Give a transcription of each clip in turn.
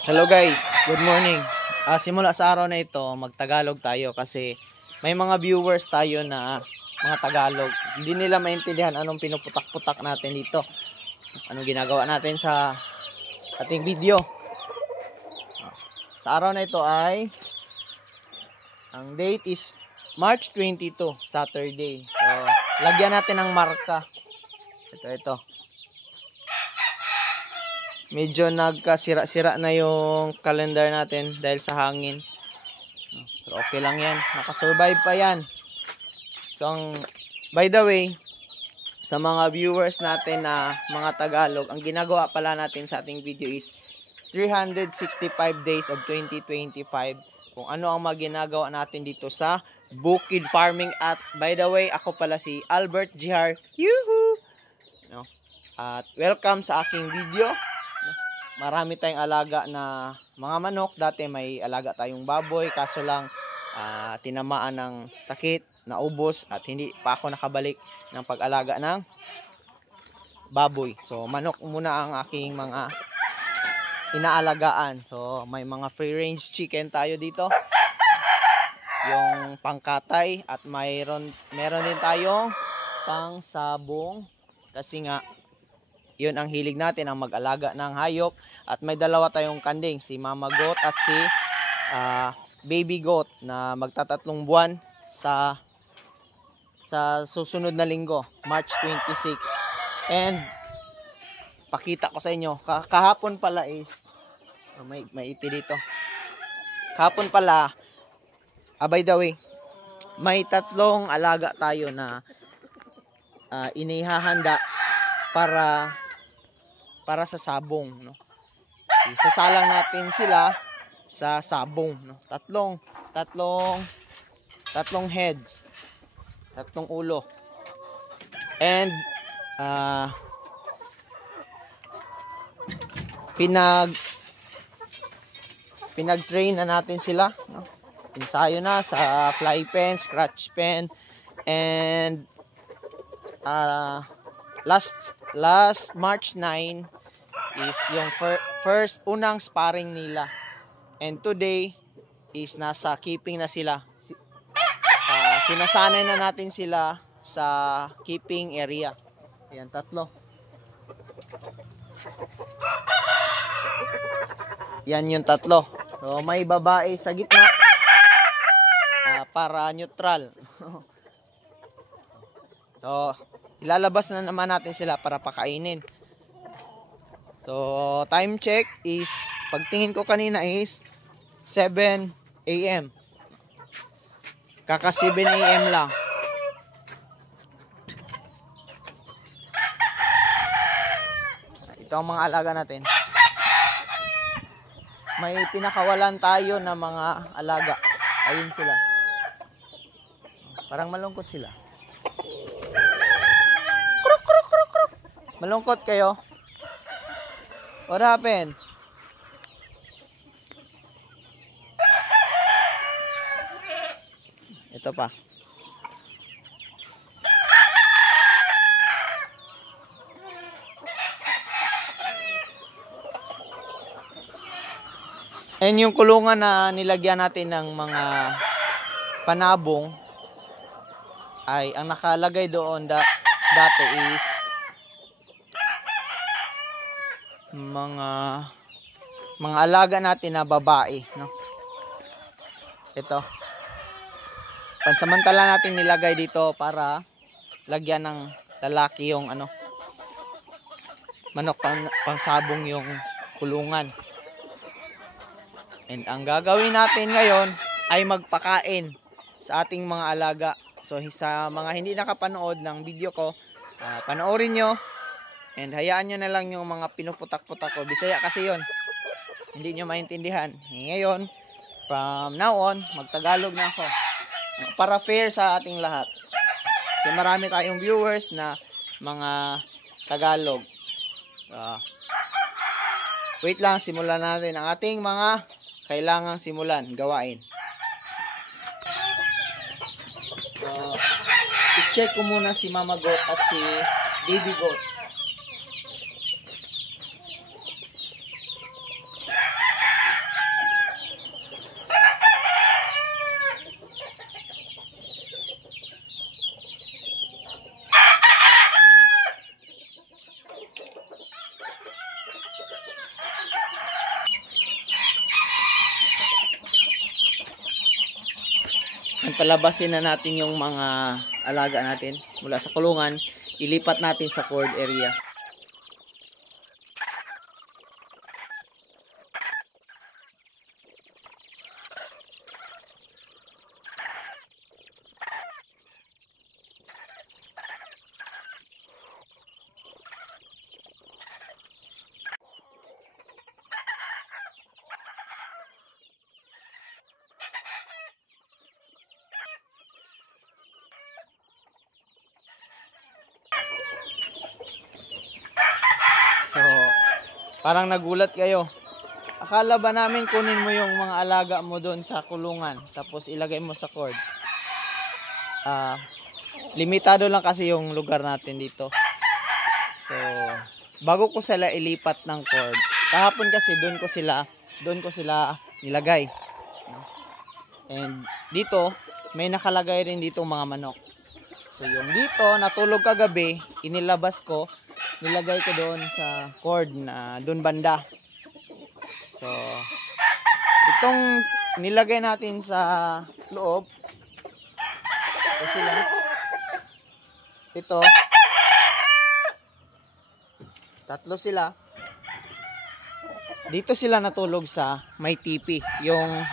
Hello guys, good morning. Simula sa araw na ito, magtagalog tayo kasi may mga viewers tayo na mga Tagalog. Hindi nila maintindihan anong pinuputak-putak natin dito. Anong ginagawa natin sa ating video. Sa araw na ito ay ang date is March 22, Saturday. So, lagyan natin ng marka. Ito. Medyo nagkasira-sira na yung calendar natin dahil sa hangin. Pero okay lang yan. Nakasurvive pa yan. So, by the way, sa mga viewers natin na mga Tagalog, ang ginagawa pala natin sa ating video is 365 days of 2025. Kung ano ang ginagawa natin dito sa Bukid Farming. At by the way, ako pala si Albert Jihar. Yuhu! No? At welcome sa aking video. Marami tayong alaga na mga manok. Dati may alaga tayong baboy. Kaso lang tinamaan ng sakit, naubos at hindi pa ako nakabalik ng pag-alaga ng baboy. So manok muna ang aking mga inaalagaan. So may mga free range chicken tayo dito. Yung pangkatay at meron din tayong pang sabong kasi nga yun ang hilig natin, ang mag-alaga ng hayop. At may dalawa tayong kanding, si Mama Goat at si Baby Goat na magtatatlong buwan sa susunod na linggo, March 26. And pakita ko sa inyo, kahapon pala is, may iti dito. Kahapon pala, by the way, may tatlong alaga tayo na inihahanda para sa sabong, no. Isasalang natin sila sa sabong, no. Tatlong heads, tatlong ulo. And pinag-train na natin sila, no. Ensayo na sa fly pen, scratch pen, and last March 9 is yung unang sparring nila. And today is nasa keeping na sila. Sinasanay na natin sila sa keeping area. Ayan, tatlo. Yan yung tatlo. So, may babae sa gitna para neutral. So, ilalabas na naman natin sila para pakainin. So, time check is, pagtingin ko kanina is 7 AM. Kaka 7 AM lang. Ito ang mga alaga natin. May pinakawalan tayo na mga alaga. Ayun sila. Parang malungkot sila. Malungkot kayo? What happened? Ito pa. And yung kulungan na nilagyan natin ng mga panabong ay ang nakalagay doon dati is mga alaga natin na babae, no. Ito. Pansamantala natin nilagay dito para lagyan ng lalaki yung manok pang sabong yung kulungan. And ang gagawin natin ngayon ay magpakain sa ating mga alaga. So sa mga hindi nakapanood ng video ko, panoorin nyo. And hayaan nyo na lang yung mga pinuputak-putak ko. Bisaya kasi yon. Hindi nyo maintindihan. Ngayon, from now on, magtagalog na ako. Para fair sa ating lahat. Kasi marami tayong viewers na mga Tagalog. Wait lang, simulan natin ang ating mga kailangang simulan, gawain. I-check ko muna si Mama Goat at si Baby Goat. And palabasin na natin yung mga alaga natin mula sa kulungan. Ilipat natin sa cord area. So, parang nagulat kayo. Akala ba namin kunin mo yung mga alaga mo doon sa kulungan tapos ilagay mo sa cord? Limitado lang kasi yung lugar natin dito. So, bago ko sila ilipat ng cord, kahapon kasi doon ko sila nilagay. And dito, may nakalagay rin dito mga manok. So, yung dito, natulog kagabi, inilabas ko, nilagay ko doon sa cord na doon banda. So, itong nilagay natin sa loob, ito sila. Ito, tatlo sila. Dito sila natulog sa may tipi, yung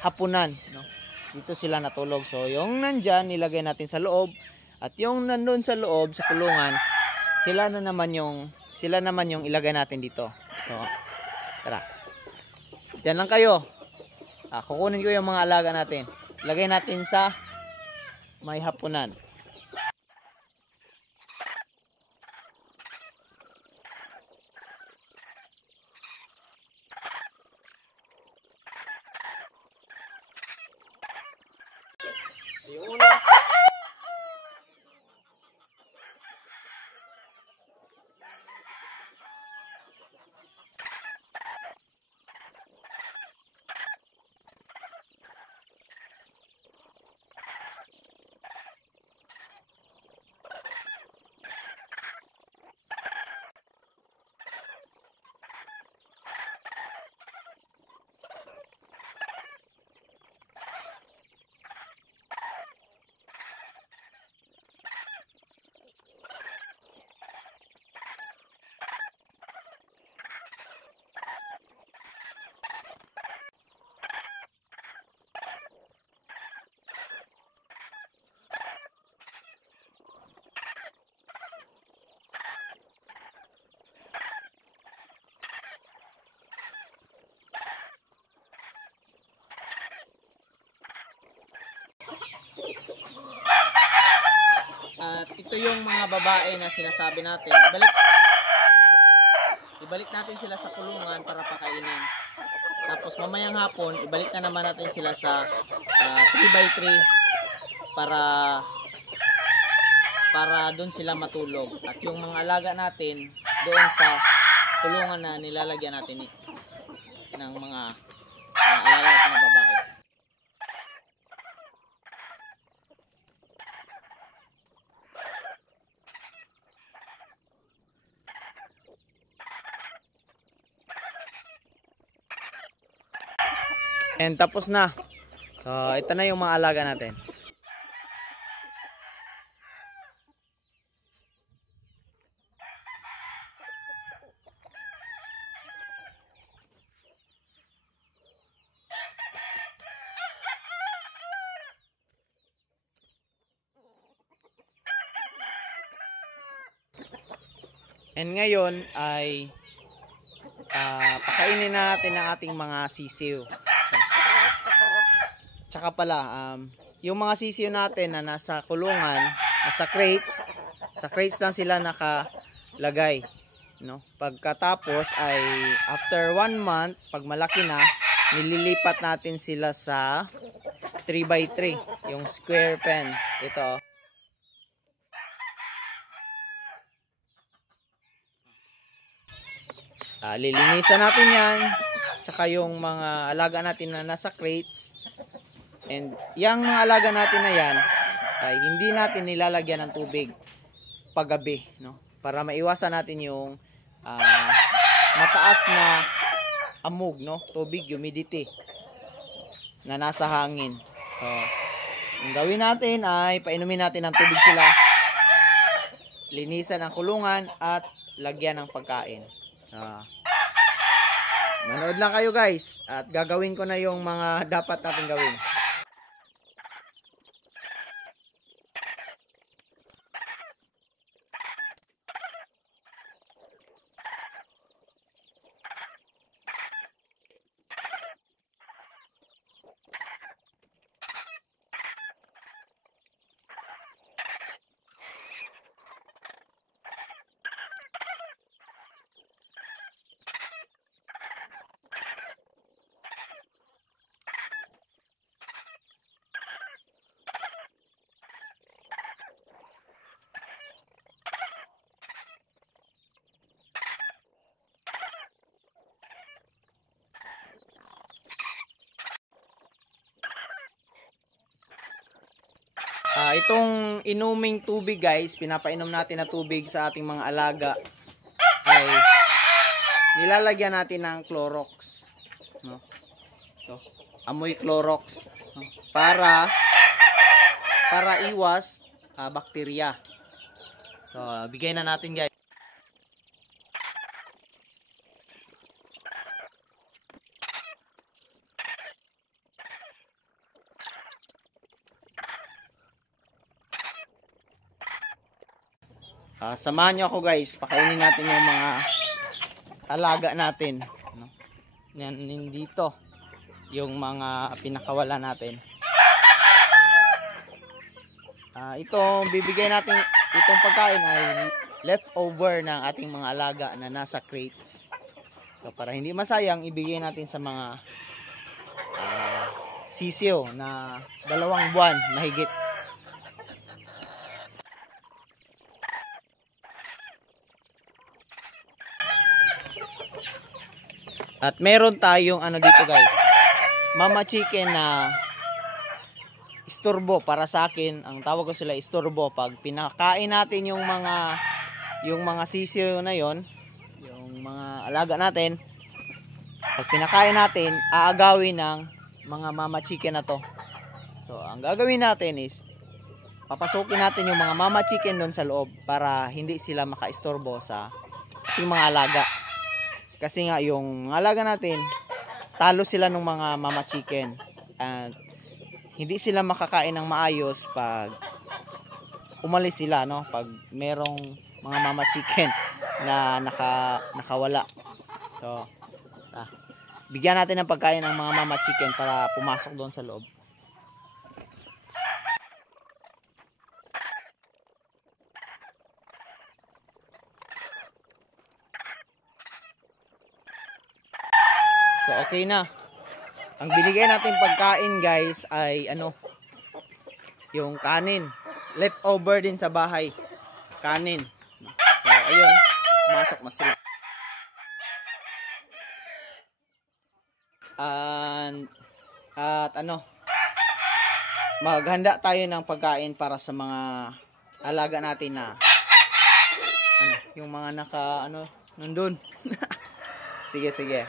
hapunan, no? Dito sila natulog. So, yung nandyan, nilagay natin sa loob. At yung nandun sa loob, sa kulungan, sila naman yung ilagay natin dito. So, tara. Diyan lang kayo. Kukunin ko yung mga alaga natin. Ilagay natin sa may hapunan. Yung una. At ito yung mga babae na sinasabi natin. Ibalik natin sila sa kulungan para pakainin. Tapos mamayang hapon, ibalik na naman natin sila sa 3x3 para doon sila matulog. At yung mga alaga natin doon sa kulungan na nilalagyan natin ng mga alaga natin na babae. And tapos na. So, ito na yung mga alaga natin. And ngayon ay pakainin na natin ang ating mga sisiw. Tsaka pala, yung mga sisiw natin na nasa kulungan, sa crates lang sila nakalagay. No? Pagkatapos ay after 1 month, pag malaki na, nililipat natin sila sa 3x3, yung square pens. Ito. Lilinisan natin yan. Tsaka yung mga alaga natin na nasa crates. And yung mga alaga natin na yan ay hindi natin nilalagyan ng tubig paggabi, no? Para maiwasan natin yung mataas na amog, no? Tubig, humidity na nasa hangin. So, Ang gawin natin ay painumin natin ng tubig sila, linisan ang kulungan at lagyan ng pagkain. Manood lang kayo guys at gagawin ko na yung mga dapat natin gawin. Itong inuming tubig guys, pinapainom natin na tubig sa ating mga alaga ay nilalagyan natin ng Clorox, no? So, amoy Clorox, no? Para iwas bakterya. So, bigay na natin guys. Samahan nyo ako guys, pakainin natin yung mga alaga natin, no? Yan dito yung mga pinakawala natin. Itong bibigay natin, itong pagkain ay leftover ng ating mga alaga na nasa crates. So para hindi masayang, ibigay natin sa mga sisiyo na 2 buwan mahigit. At meron tayong ano dito guys, mama chicken na istorbo. Para sa akin, ang tawag ko sila istorbo. Pag pinakain natin yung mga sisiyo na yon, yung mga alaga natin, pag pinakain natin, aagawin ng mga mama chicken na to. So ang gagawin natin is papasukin natin yung mga mama chicken doon sa loob para hindi sila makaistorbo sa ating mga alaga. Kasi nga yung alaga natin, talo sila ng mga mama chicken. At hindi sila makakain ng maayos pag umalis sila, no? Pag merong mga mama chicken na nakawala. So, bigyan natin ng pagkain ng mga mama chicken para pumasok doon sa loob. So okay na. Ang binigay natin pagkain guys ay yung kanin. Leftover din sa bahay. Kanin. So ayun, pumasok na sila. At maghanda tayo ng pagkain para sa mga alaga natin na yung mga nandun. Sige.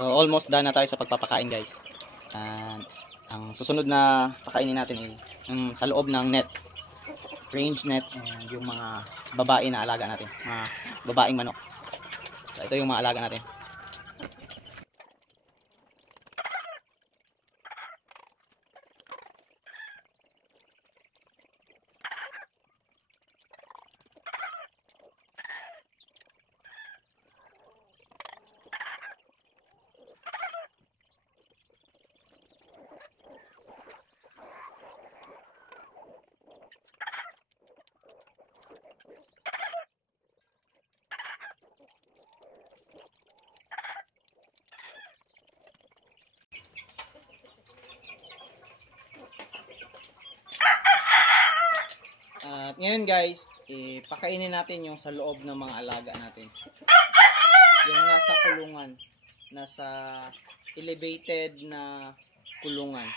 So almost done na tayo sa pagpapakain, guys. And ang susunod na pakainin natin ay sa loob ng net, range net, and yung mga babae na alaga natin, mga babaeng manok. So ito yung mga alaga natin. At ngayon, guys, pakainin natin yung sa loob ng mga alaga natin. Yung nasa kulungan, nasa elevated na kulungan.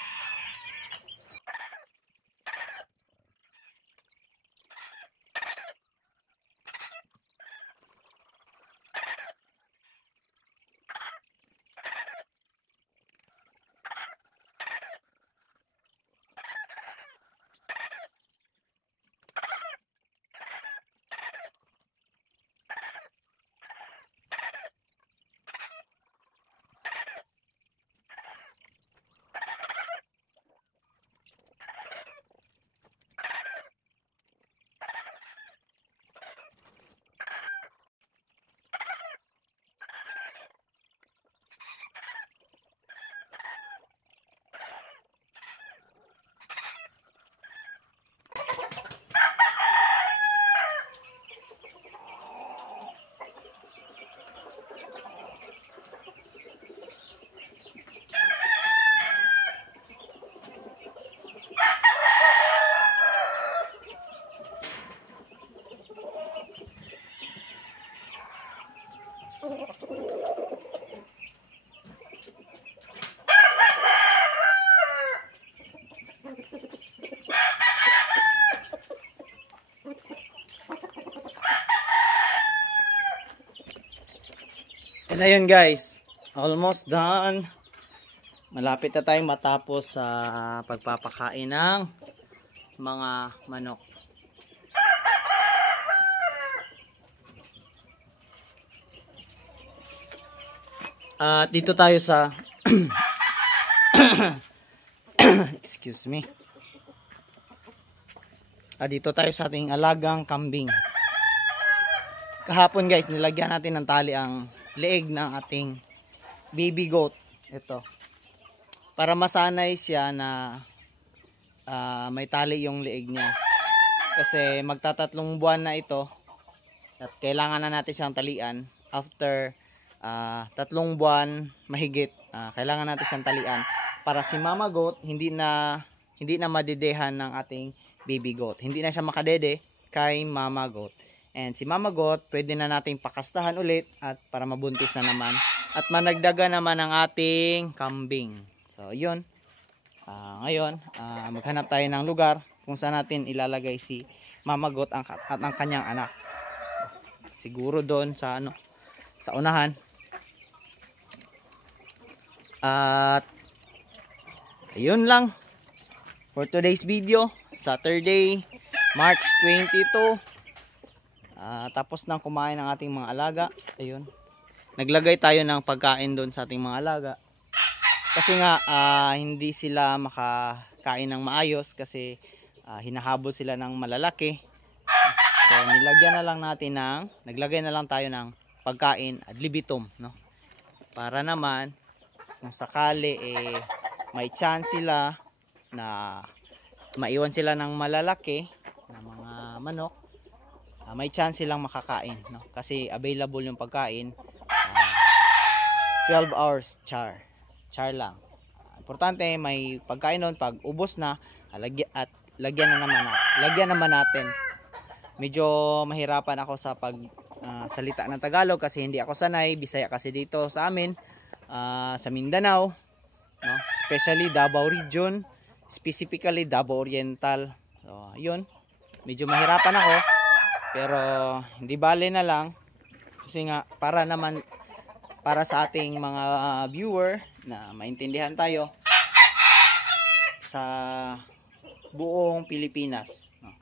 And ayun, guys, almost done. Malapit na tayong matapos sa pagpapakain ng mga manok. At dito tayo sa excuse me. Dito tayo sa ating alagang kambing. Kahapon, guys, nilagyan natin ng tali ang leeg ng ating baby goat. Ito. Para masanay siya na may tali yung leeg niya. Kasi magtatatlong buwan na ito at kailangan na natin siyang talian. After 3 buwan mahigit, kailangan natin siyang talian para si mama goat hindi na madidehan ng ating baby goat. Hindi na siya makadede kay mama goat. And si mama goat, pwede na nating pakastahan ulit at para mabuntis na naman. At managdaga naman ang ating kambing. So, yun. Ngayon, maghanap tayo ng lugar kung saan natin ilalagay si mama goat at ang kanyang anak. Siguro doon sa unahan. At ayun lang for today's video. Saturday, March 22. Tapos nang kumain ng ating mga alaga. Ayun. Naglagay tayo ng pagkain doon sa ating mga alaga. Kasi nga hindi sila makakain ng maayos kasi hinahabol sila ng malalaki. So naglagay na lang tayo ng pagkain ad libitum, no? Para naman kung sakali may chance sila na maiwan sila ng malalaki na mga manok, may chance silang makakain, no? Kasi available yung pagkain 12 hours char lang. Importante may pagkain noon. Pag ubos na, lagyan naman natin. Medyo mahirapan ako sa salita ng Tagalog kasi hindi ako sanay. Bisaya kasi dito sa amin, sa Mindanao, no? Especially Davao region, specifically Davao Oriental. So, yun. Medyo mahirapan ako. Pero hindi bale na lang kasi nga para naman para sa ating mga viewer na maintindihan tayo sa buong Pilipinas, no?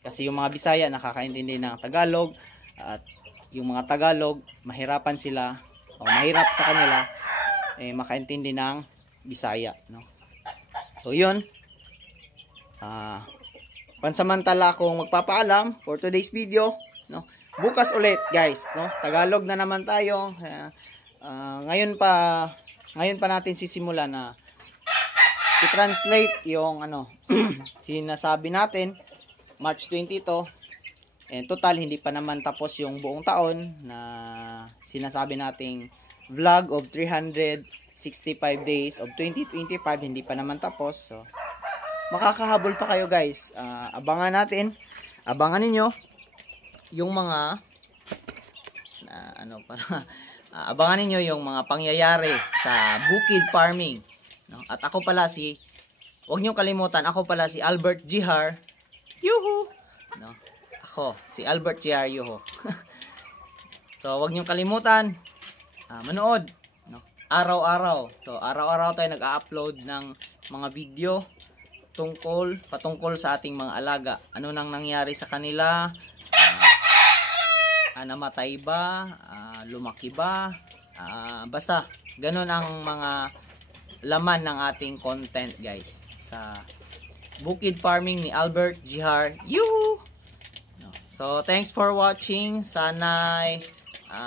Kasi yung mga Bisaya nakakaintindi ng Tagalog, at yung mga Tagalog mahirapan sila o mahirap sa kanila makaintindi ng Bisaya, no? So yun, pansamantala akong magpapaalam for today's video, no? Bukas ulit guys, no? Tagalog na naman tayo. Ngayon pa natin sisimulan na i-translate yung sinasabi natin. March 20 to. And total hindi pa naman tapos yung buong taon na sinasabi nating vlog of 365 days of 2025, hindi pa naman tapos. So makakahabol pa kayo guys. Abangan ninyo yung mga abangan ninyo yung mga pangyayari sa bukid farming, no? At ako pala huwag niyo kalimutan, ako pala si Albert Jihar. Yuhu, no? Ako si Albert Jihar, yuhu. So wag niyo kalimutan manood, no? Araw-araw. So araw-araw tayo nag-a-upload ng mga video patungkol sa ating mga alaga. Ano nang nangyari sa kanila? Namatay ba? Lumaki ba? Basta ganun ang mga laman ng ating content guys sa bukid farming ni Albert Jihar. Yuhu! No. So thanks for watching. Sana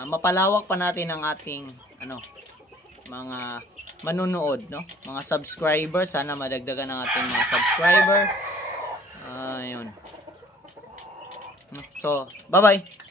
mapalawak pa natin ang ating mga manunood, no? Mga subscribers, sana madagdagan ang ating mga subscriber. Ayun. So, bye-bye.